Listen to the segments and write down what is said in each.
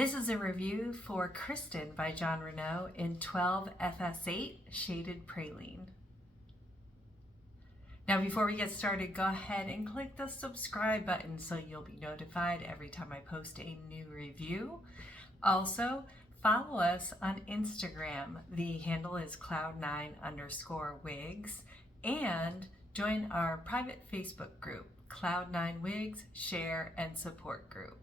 This is a review for Kristen by Jon Renau in 12FS8 shaded praline. Now before we get started, go ahead and click the subscribe button so you'll be notified every time I post a new review. Also, follow us on Instagram. The handle is cloud9_wigs, and join our private Facebook group, Cloud9 Wigs Share and Support Group.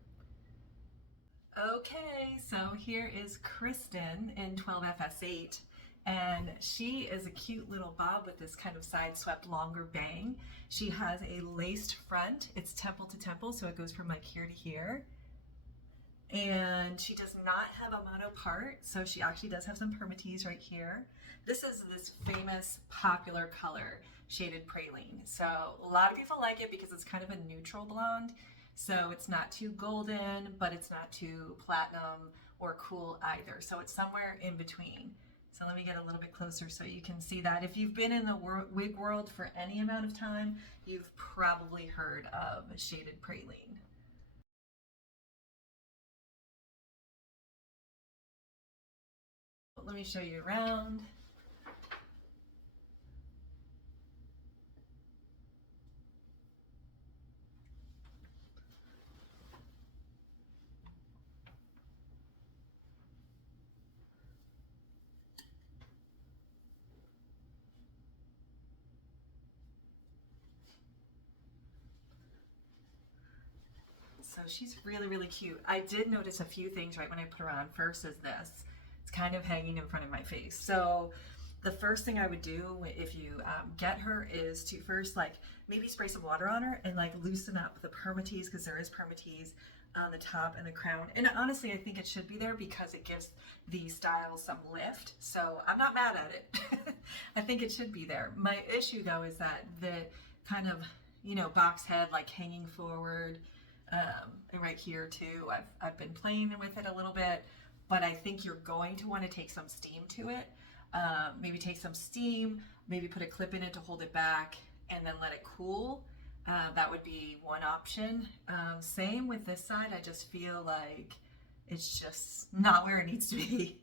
Okay, so here is Kristen in 12FS8, and she is a cute little bob with this kind of side swept longer bang. She has a laced front. It's temple to temple, so it goes from like here to here. And she does not have a mono part, so she actually does have some permatease right here. This is this famous popular color, shaded praline. So a lot of people like it because it's kind of a neutral blonde. So it's not too golden, but it's not too platinum or cool either. So it's somewhere in between. So let me get a little bit closer so you can see that. If you've been in the wig world for any amount of time, you've probably heard of shaded praline. Let me show you around. So she's really, really cute. I did notice a few things right when I put her on. First is this. It's kind of hanging in front of my face. So the first thing I would do if you get her is to first like maybe spray some water on her and like loosen up the permatease, because there is permatease on the top and the crown. And honestly, I think it should be there because it gives the style some lift. So I'm not mad at it. I think it should be there. My issue though is that the kind of, you know, box head like hanging forward, and right here too, I've been playing with it a little bit, but I think you're going to want to take some steam to it. Maybe take some steam, maybe put a clip in it to hold it back, and then let it cool. That would be one option. Same with this side. I just feel like it's just not where it needs to be.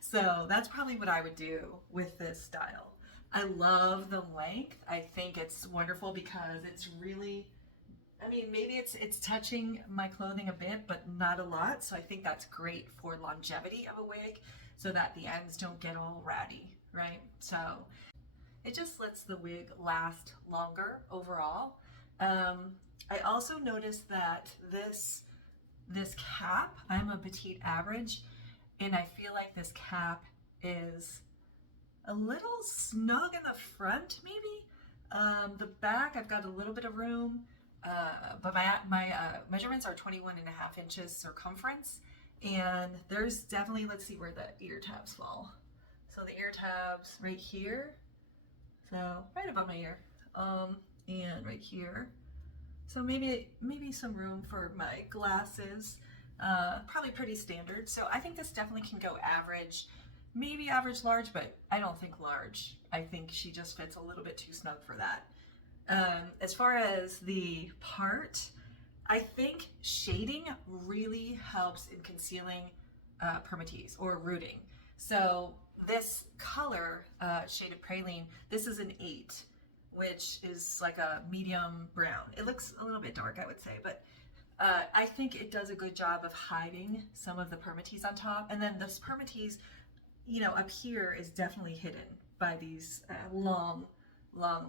So that's probably what I would do with this style. I love the length. I think it's wonderful because it's really, I mean, maybe it's touching my clothing a bit, but not a lot. So I think that's great for longevity of a wig so that the ends don't get all ratty, right? So it just lets the wig last longer overall. I also noticed that this cap, I'm a petite average, and I feel like this cap is a little snug in the front, maybe. The back, I've got a little bit of room. But my measurements are 21.5 inches circumference, and there's definitely, let's see where the ear tabs fall. So the ear tabs right here, so right above my ear, and right here. So maybe some room for my glasses, probably pretty standard. So I think this definitely can go average, maybe average large, but I don't think large. I think she just fits a little bit too snug for that. As far as the part, I think shading really helps in concealing permatease or rooting. So this color, shaded praline, this is an 8, which is like a medium brown. It looks a little bit dark, I would say, but I think it does a good job of hiding some of the permatease on top. And then this permatease, you know, up here is definitely hidden by these long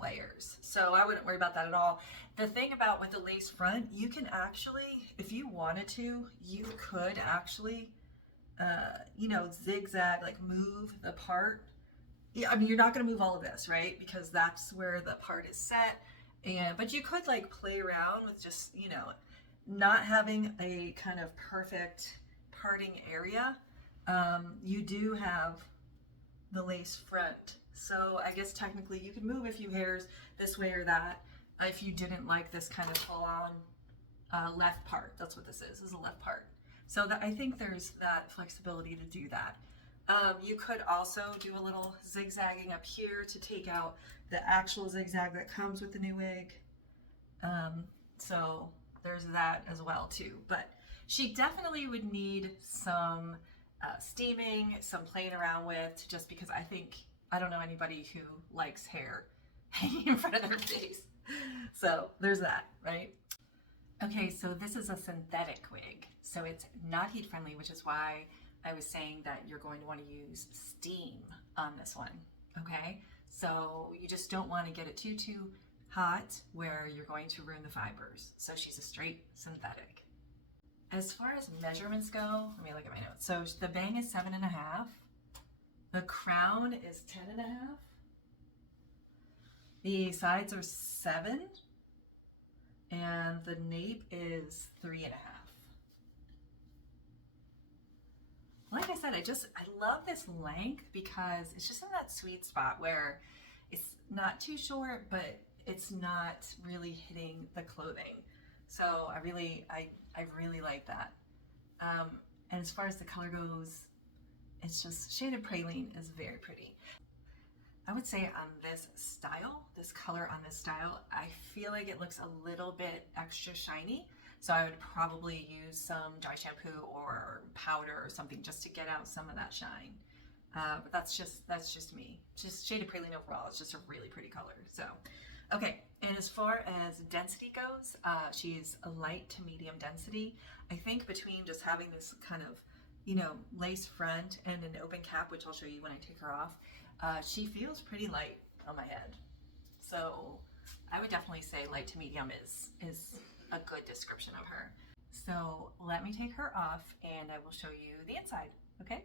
layers. So I wouldn't worry about that at all. The thing about with the lace front, you can actually, if you wanted to, you could actually, you know, zigzag, like move the part. Yeah, I mean, you're not going to move all of this, right? Because that's where the part is set. But you could like play around with just, you know, not having a kind of perfect parting area. You do have the lace front. So I guess technically you can move a few hairs this way or that if you didn't like this kind of full-on left part. That's what this is a left part. So that, I think there's that flexibility to do that. You could also do a little zigzagging up here to take out the actual zigzag that comes with the new wig. So there's that as well too. But She definitely would need some steaming, some playing around with, just because I don't know anybody who likes hair hanging in front of their face. So there's that, right? Okay, so this is a synthetic wig. So it's not heat friendly, which is why I was saying that you're going to want to use steam on this one, okay? So you just don't want to get it too hot where you're going to ruin the fibers. So she's a straight synthetic. As far as measurements go, let me look at my notes. So the bang is 7.5. The crown is 10.5. The sides are 7. And the nape is 3.5. Like I said, I love this length because it's just in that sweet spot where it's not too short, but it's not really hitting the clothing. So I really like that. And as far as the color goes, it's just shaded praline is very pretty. I would say on this style, this color on this style, I feel like it looks a little bit extra shiny. So I would probably use some dry shampoo or powder or something just to get out some of that shine. But that's just me. Just shaded praline overall, it's just a really pretty color. So, okay, and as far as density goes, she's a light to medium density. I think between just having this kind of, lace front and an open cap, which I'll show you when I take her off, she feels pretty light on my head. So I would definitely say light to medium is a good description of her. So let me take her off and I will show you the inside, okay?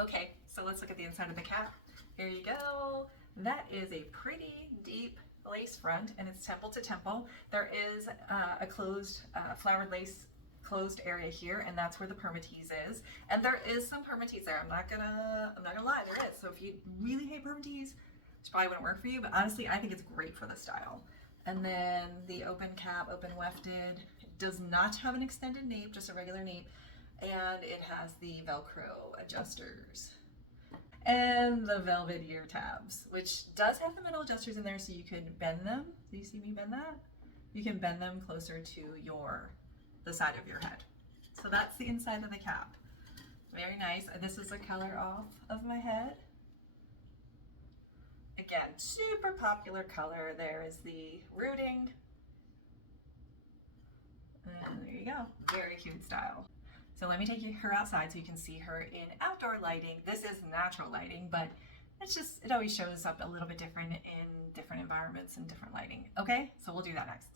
Okay, so let's look at the inside of the cap. Here you go. That is a pretty deep lace front and it's temple to temple. There is a closed flowered lace closed area here, and that's where the permatease is. And there is some permatease there. I'm not gonna lie, there is. So if you really hate permatease, this probably wouldn't work for you, but honestly, I think it's great for the style. And then the open cap, open wefted, does not have an extended nape, just a regular nape, and it has the Velcro adjusters. And the velvet ear tabs, which does have the middle adjusters in there so you can bend them. Do you see me bend that? You can bend them closer to the side of your head. So that's the inside of the cap. Very nice. This is the color off of my head. Again, super popular color. There is the rooting. And there you go. Very cute style. So let me take her outside so you can see her in outdoor lighting. This is natural lighting, but it always shows up a little bit different in different environments and different lighting. Okay, so we'll do that next.